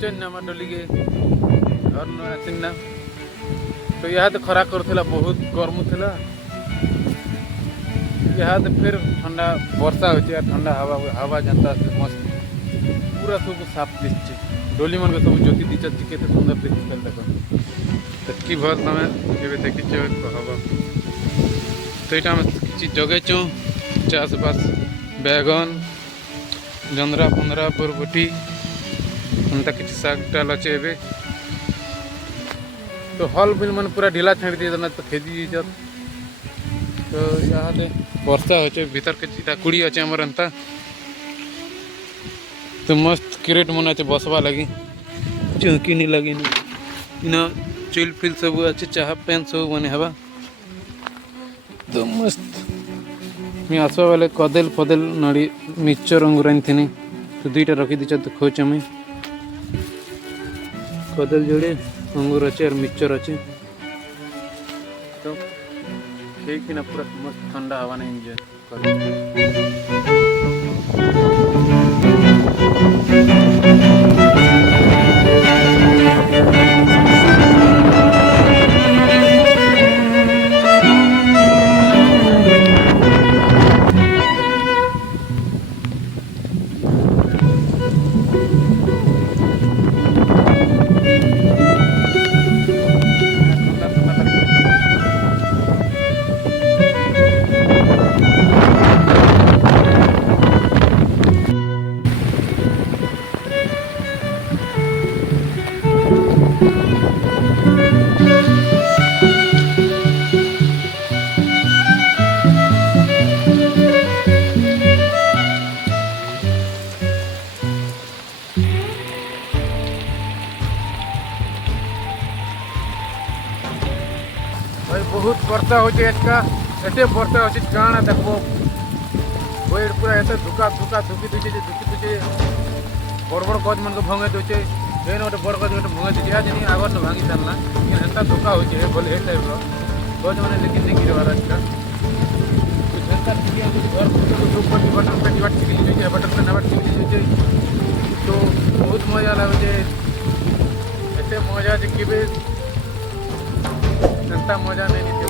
देखुचे नामाडोली के और ना तो यहाँ तो खरा करूला बहुत गर्म थिला यहाँ तो फिर ठंडा वर्षा हो ठंडा हवा हवा जनता मस्त पूरा सब साफ दिखे डोली मन को सब ज्योति दीचा के सुंदर दिखे देखो तो भल तुम देखी कहब तो यहाँ आम कि जगैचु चाष बास बैगन जंदरा फंदरा बरबटी एंता कि शाग टाल अच्छे एवं तो हल बिल मन पूरा ढीला छाड़ी दिए तो खेदी तो यहाँ वर्षा हो भीतर के कुड़ी अच्छे आमर एंता तो मस्त क्रिएट मन अच्छे बसवा लगी चौकी नहीं लगी इन चिल फिल सब अच्छे चाह पैन सब बने हवा तो मस्त मैं आसवा बेले कदेल फदेल नड़ी मिक्सचर अंगूर आनी थी तो दुईटा रखी दीचा तो खोच मैं कदेल जोड़े अंगूर अच्छे और मिक्सचर अच्छे तो ठीक ना पूरा मस्त ठंडा हवा नहीं एंजॉय कर भाई बहुत वर्षा हो ऐसे वर्षा हो काना देखो वेट पूरा ऐसे धुका धुका धुकी दूचे बड़ बड़ गज मन को भंगे दूचे जेन गोटे बड़ गज गोटे भंगे दूचे आज आगर न भांगी सारा एंता धुका हो बोले ए टाइप गज मैंने लेकिन नहीं गिरवार अच्छा तो बहुत मजा लगे ऐसे मजा कि एंता मजा नहीं थी